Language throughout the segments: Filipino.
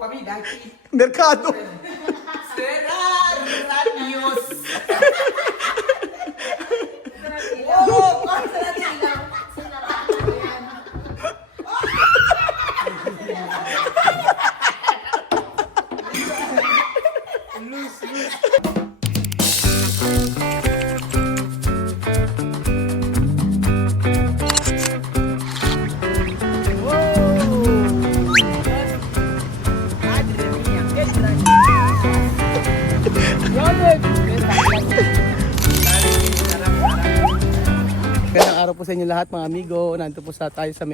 comida aqui. Mercado. Será Radios? Oh, quase na tinang. Magandang araw po sa inyo lahat mga amigo. Nandito po tayo sa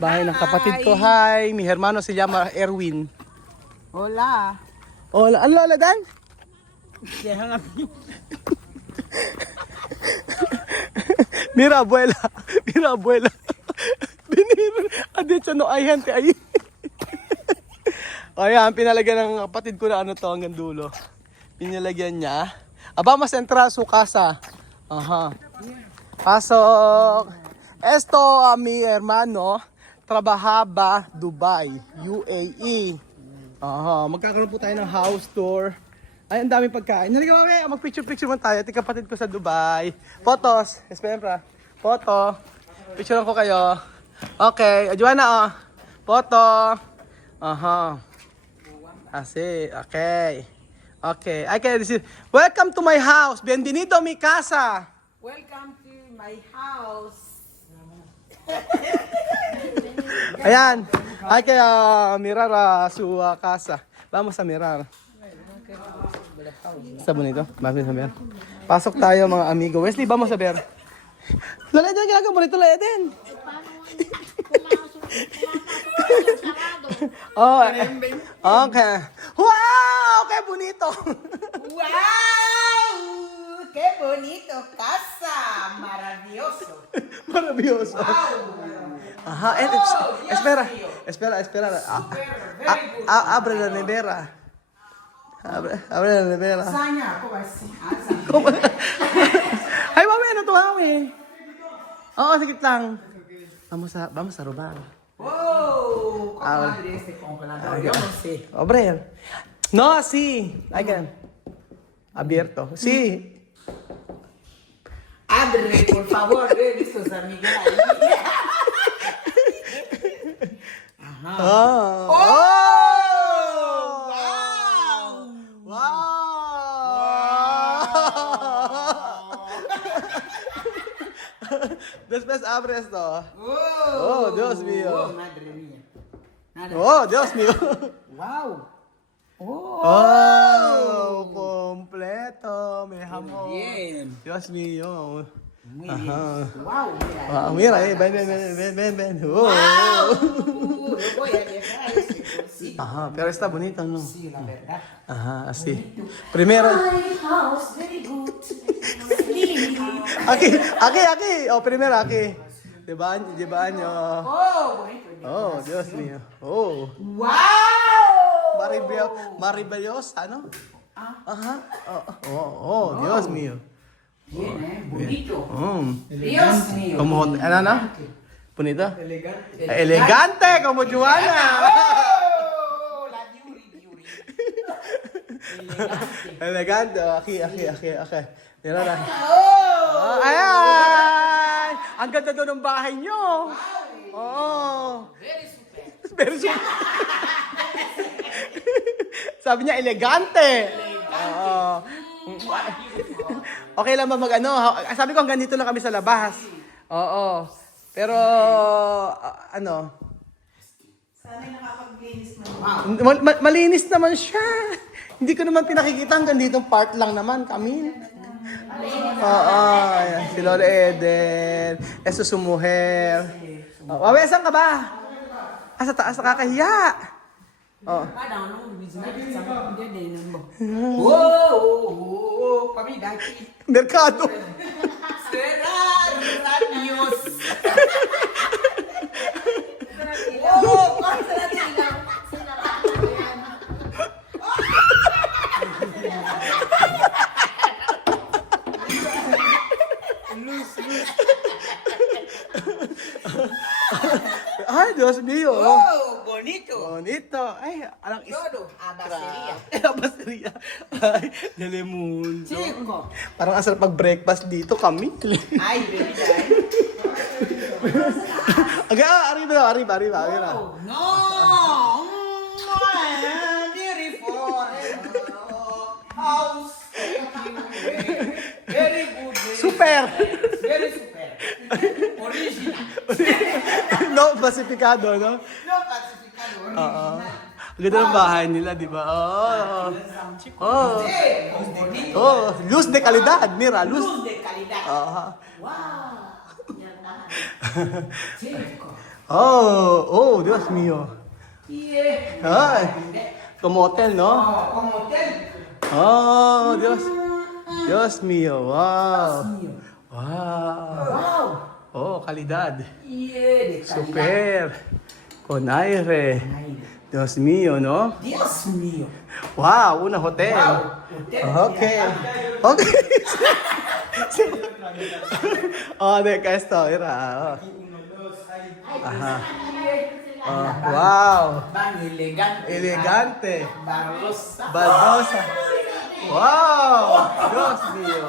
bahay ng kapatid ko. Hi, mi hermano se llama Erwin. Hola. Hola, ano lola Dan? Mira abuela, mira abuela. Binir, adit no ay hante ay. Ayan, pinalagyan ng kapatid ko na ano to hanggang dulo. Pinalagyan niya. Aba, mas entra su casa. Aha. Pasok. Esto a mi hermano trabajaba Dubai, UAE. Aha, magkakaroon po tayo ng house tour. Ay, ang daming pagkain. Naligaw kami, mag-picture man tayo. Ito kapatid ko sa Dubai. Photos, espera. Photo. Picturean ko kayo. Okay, Joanna oh. Photo. Aha. Asi, okay. Okay, I can receive. Welcome to my house. Bienvenido a mi casa. Welcome to my house. Ayan. Hay que mirar a su casa. Vamos a mirar. Está bonito. Vamos a ver. Pasok tayo mga amigo. Wesley, vamos a ver. Lola Eden, ginagawa mo rito, Lola Eden. Oh, okay. Wow! Okay, bonito. Wow! ¡Qué bonito! ¡Casa! ¡Maravilloso! Maravilloso. Ajá, espera. Abre la nevera. Abre la nevera. Sanya, como assim? Ay, mami, ano to, mami? Oo, sige lang. Vamos a robar. Oh, ¿cómo abre ese congelador? Yo no sé. Abre. No, así. I can. Abierto. Sí. Abre, por favor, ve sus amigas ahí. Ajá. Oh! ¡Wow! Después abre esto. ¡Oh! Dios mío. ¡Oh, madre mía! Oh, Dios mío. ¡Wow! Oh, completo, mi amor. Bien. Dios mío. Muy Ajá. bien. ¡Wow! Mira. Ah, mira, ven. Oh. ¡Wow! Yo voy a dejar ese cosito. Ajá, pero está bonito, ¿no? Sí, la verdad. Ajá, así. Primero. My house, very good. Aquí. Oh, primero aquí. De baño. Oh, bonito. Oh, Dios mío. Oh. ¡Wow! Maravillosa, ¿no? Ajá. Oh, Dios mío. Bien, bonito. Dios mío. Como, ano? Bonito? Elegante, como Joanna. Oh, la Yuri. Elegante. Aquí. Mira na. Oh! Ayan! Ang ganda doon ng bahay nyo. Oh. Very super. Pero sabi niya, elegante. Oo. Okay lang ba sabi ko hanggang dito lang kami sa labas. Oo. Pero, ano? Sana nakapaglinis mo. Malinis naman siya. Hindi ko naman pinakikita hanggang dito part lang naman kami. Oo. Ayan. Si Lola Eden. Eso su mujer. Wawe, saan ka ba? Sa taas nakakahiya. Oh. Oh, comida aqui. Mercado. Será Radios? Oh, quase na tinang. Ay, Dios mío. Oh, bonito. Bonito. Ay, alang is... Todo. Abaseria. Abaseria. Ay, Delimundo. Chico. Parang asal pag-breakfast dito kami. Ay, baby dai. Arriba. Oh, no. Beautiful. House. Very good. Super! Very super. Original. No, basificado, no? No classificado. Oo. Ang ganda ng bahay nila, di ba? Oo. Oh. Bonito. Oh, luz de calidad, mira, luz. Luz de calidad. Aha. Wow. Chico. Oh, Dios mío. Yeah. Ay, como hotel, no? Oh, como hotel. Oh, Dios mío, wow. Mío. Wow. Wow. Oh, calidad. Yeah, de calidad. Super. Con aire. Ay, Dios mío, no? Dios mío. Wow, una hotel. Wow. Hotel. Okay. Okay. Oh, deca esto, mira. Oh. Ajá. Oh, wow. Baño elegante. Elegante. Barrosa. Baldosa. Wow. Dios mío.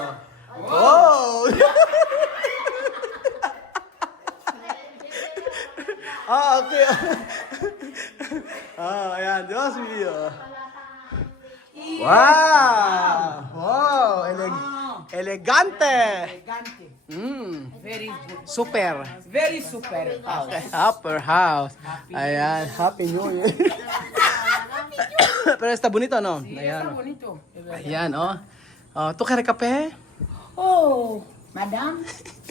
Oh. Okay. Ayan. Dios mío. Wow. Wow. Elegante. Elegante. Very good. Super. Very super house. Upper house. Ayan. Happy New Year. Pero está bonito, no? Está Ayan. bonito. Ayan, oh. Oh, ¿tú quieres café? Oh, madam,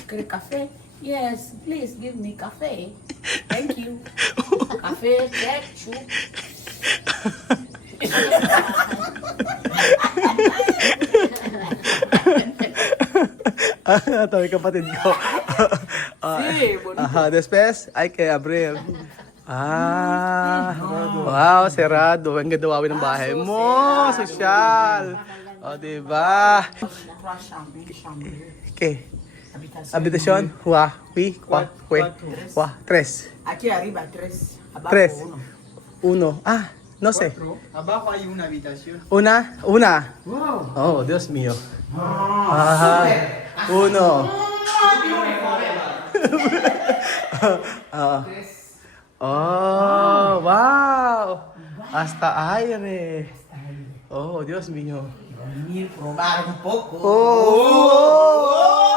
¿quiere café? Yes, please give me café. Thank you. Café, ketchup. Ito yung kapatid ko. Sí, bonito. Ajá, después hay que abrir. Wow, serado. Ang ganda wawin ng bahay mo. Sosyal. O, diba? Okay. Habitación. Hua, hui, hua, hue, hua, tres. Aquí arriba, tres. Abajo, Tres. uno. Ah, no sé. Abajo hay una habitación. Una. Wow. Oh, Dios mío. Ajá. Uno. Ah. Tres. Oh, wow. Hasta aire. Oh, Dios mío. Venir probar un poco. Oh!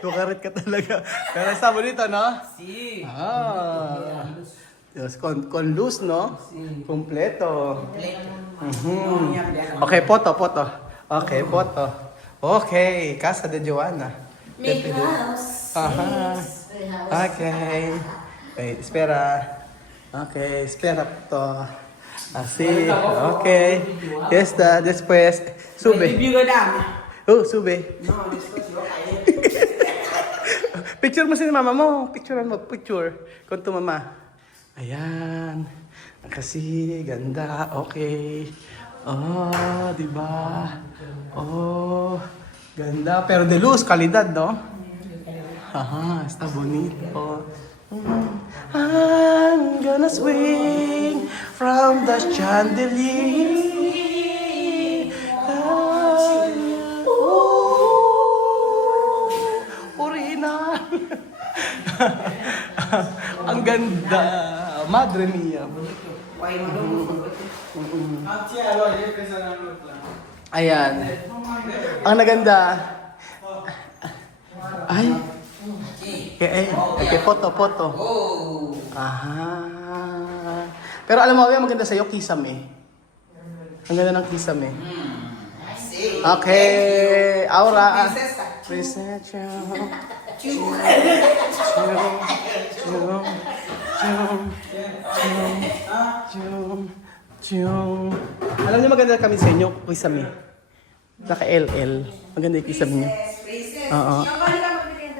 Tukarit ka talaga. Pero está bonito, no? Sí. Ah. Dios, con luz, no? Sí. Completo. No, ya. Okay, foto. Okay, foto. Okay, casa de Joanna. Mi house. Ajá. Yes, my house. Okay. Wait, espera. Okay, espera to. Así. Okay. Ya está. Después, sube. Bibig dami. Sube. No, después yo caí. Picture mo si mama mo. Picture. Con tu mama. Ayan. Kasi ganda. Okay. Oh, di ba? Oh, ganda. Pero de luz, kalidad, no? Haha, está bonito. I'm gonna swing from the chandelier. Purina. Ang ganda. Madre mia. Why mo Ayan. Ang naganda. Ay. Okay, foto. Oh. Aha. Pero alam mo, maganda sa'yo, kisame. Ang ganda ng kisame. Sí. Okay. Aura. Princesa. Prinsesa. Alam niyo maganda kami sa inyo, kisame. Naka-LL. Maganda yung kisame niyo. Princess. Oo.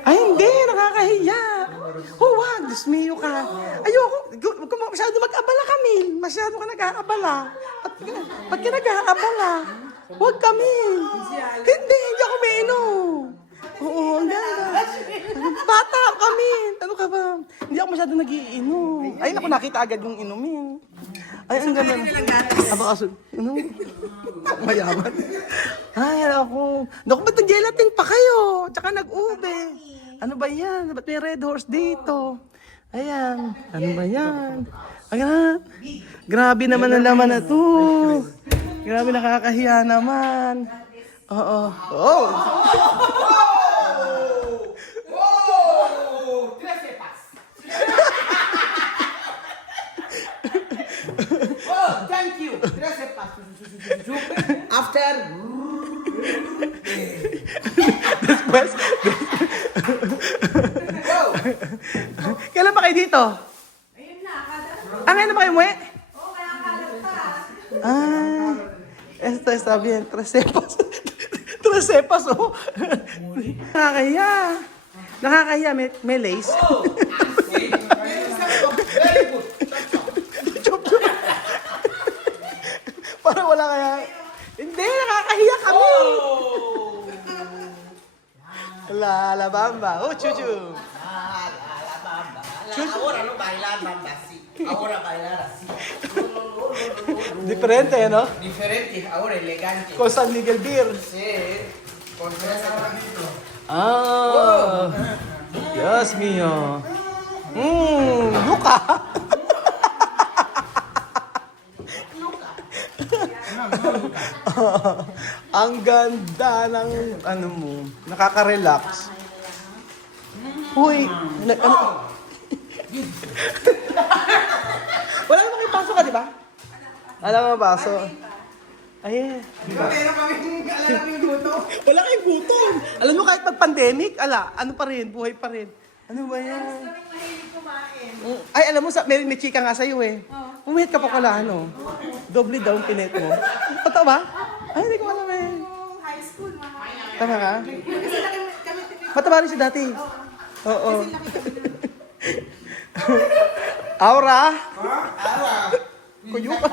Ay, hindi! Nakakahiya! Oh, wag! Dismiyo ka! Ayoko! Huwag ka masyado mag-abala, Camille! Masyado ka nag-aabala! Ba't ka nag-aabala? Huwag, Camille! Hindi! Hindi ako mainom! Oo, ang ganda. Bata kami. Ano ka ba? Hindi ako masyado nag-iinom. Ay, naku, nakita agad yung inumin. Ay, ang ganda. Aba, kaso, mayaman. Ay, ako. Naku, ba't nag-gelatin pa kayo? Tsaka nag-ube. Ano ba yan? Ba't may red horse dito? Ayan. Ano ba yan? Ayan. Grabe naman ang laman na to. Grabe, nakakahiya naman. Oo. Oh! Oh, thank you. After. Después. Kailan pa kayo dito? Ayun na, kada. Ngayon na ba kayo umuwi? Oo, kaya kalat pa. Esto está bien. 3 cepas. 3 cepas, oh. Nakakahiya. Nakakahiya. May lace. Very good. Chop, chop. Para wala kaya. Hindi, nakakahiya kami. La bamba. Oh, chuchu. Ahora no bailar bamba así. Ahora bailar así. Diferente, no? Diferente, ahora elegante. Con San Miguel Beer. Sí. Con esa Ah. Dios mío. Luka. Ang ganda ng ano mo, nakaka-relax. Uy, wala namang kayo pasok ka, di ba? Wala namang pasok. Ay, Meron kami alala ng gutom. wala kayong gutom. Alam mo, kahit mag-pandemic, ano pa rin, buhay pa rin. Ano ba yan? Kaming mahilig kumain. Ay, alam mo, may chika nga sa'yo eh. Umihit ka pa pala, ano? Doble daw ang pinet mo. Totoo ba? Ay, hindi ko alam eh. Nung high school, mga. Tama ka? Kasi kami Mataba rin si dati. Oo. Aura? Kuyo ka.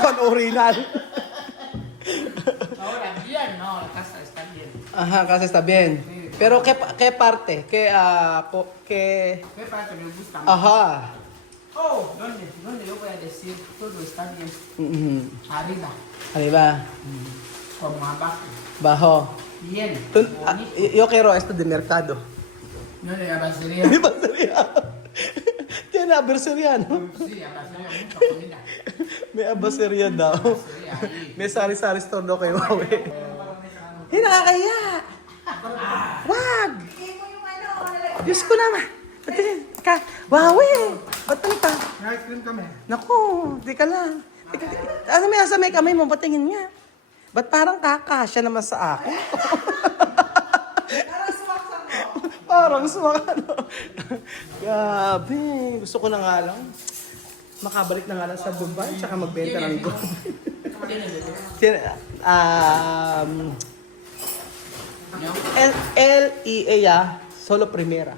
Kon original. Ahora bien, no, la casa está bien. Ajá, casa está bien. Pero ¿qué parte? ¿Qué ¿Qué parte me gusta más? Ajá. Oh, ¿dónde yo voy a decir todo está bien? Mhm. Arriba, Arriba. como abajo. Bajo. Bien, bonito. Yo quiero esto de mercado. No de abacería. Di ba seriya? Tiyan na, aberserya, no? Sí, abacería, mucha comida. May abaserya daw. Abacería ahí. May sari-sari store daw kayo, Wawe. Nakakaya! Wag! Bigay mo yung ano, nalagyan. Diyos ko naman! Wawe! Ba't ano pa? Ice cream kami. Naku, di ka lang. Ano may nasa may kamay mo? Ba't tingin nga? Ba't parang kakasya naman sa akin? Para sumaksak mo. Parang sumakano. Gabi. Gusto ko na nga lang. Makabalik na nga lang sa Dubai tsaka magbenta ng gold. ¿No? L-E-A, solo primera.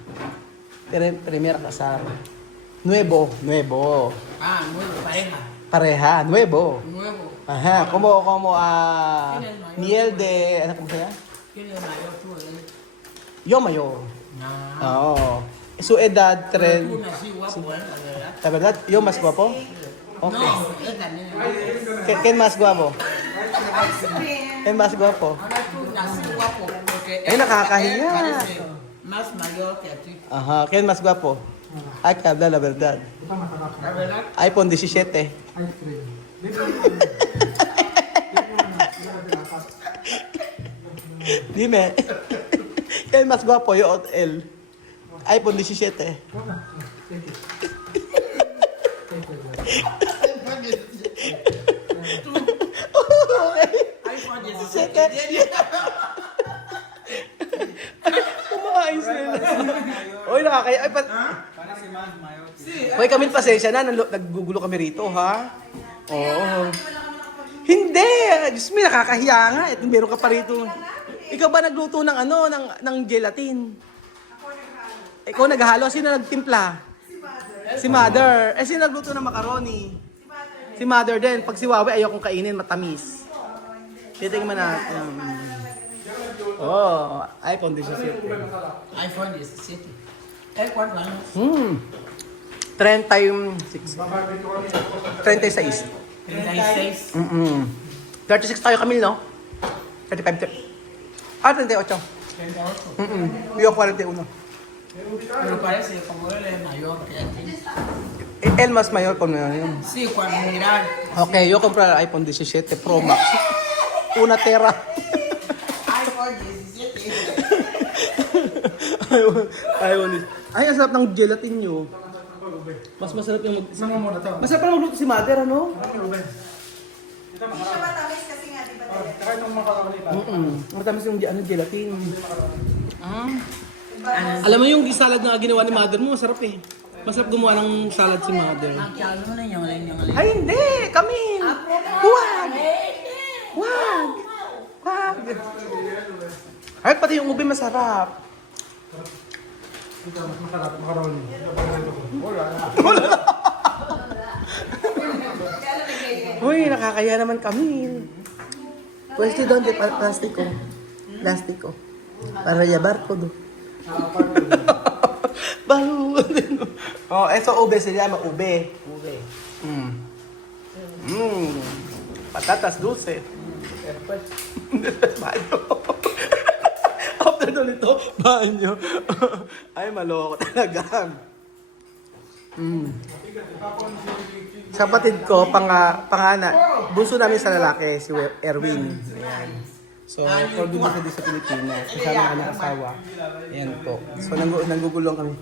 Primera kasar. Nuevo. Ah, nuevo, pareja. Pareja, nuevo. Nuevo. Ajá, como miel de, ano kung kaya? ¿Quién es el mayor tú? Yo mayor. No. Oo. Su edad, Tú tren. nací guapo, ¿eh? La verdad. La verdad, yo más guapo. Okay. No, él también es guapo. ¿Quién más guapo? Ice cream. ¿Quién más guapo? Ahora tú nací guapo porque Ay, nakakahiya. él parece más mayor que a ti. Ajá, ¿quién más guapo? Hay que hablar la verdad. La verdad, iPhone 17. Dime. ¿Quién más guapo, yo o él? iPhone 17. iPhone 17. Kumain sila. Oy, nakakaya. Ay, Para si Mas Mayo. Hoy, kami pasensya na. Naggugulo kami rito, ha? Oo. Hindi! Diyos me, nakakahiya nga. At meron ka pa rito. Ikaw ba nagluto ng ano, ng gelatin? Ikaw naghalo. Sino nagtimpla? Si Mother. Sino nagluto ng macaroni? Si Mother din. Pag si Wawe, ayaw kong kainin, matamis. Titingnan natin. Oh, iPhone 17. iPhone is city. iPhone lang. 36. 36. 36. 36 tayo, Camille, no? 35. 38. 38. Yo 41. Pero parece como él es mayor que a ti. El más mayor con yun. Sí, cuando mirar. Okay, yo comprar iPhone 17 Pro Max. 1 tera. iPhone 17. Ay, ang sarap ng gelatin nyo. Mas masarap yung mag... Sama mo na to. Masarap pa magluto si Mother, ano? Hindi siya matamis kasi nga, di ba? Saka itong makakalipat. Matamis yung gelatin. Alam mo yung salad na ginawa ni Mother mo, masarap eh. Masarap gumawa ng salad si Mother. Ano na yung Ay, hindi! Camille! Huwag! Huwag! Huwag! Ay, pati yung ube masarap. Macaroni. Uy, nakakaya naman kami. Pwede doon, di plastiko. Plastiko. Para yabar ko do. Baru. Oh, eso ube se llama ube. Ube. Patatas dulce. Banyo. After doon ito, banyo. Ay, maloko talaga. Sa kapatid ko, pangana, bunso namin sa lalaki, si Erwin. Ayan. So, for doon sa Pilipinas, kasama kami asawa. Ayan po. So, nanggugulong kami.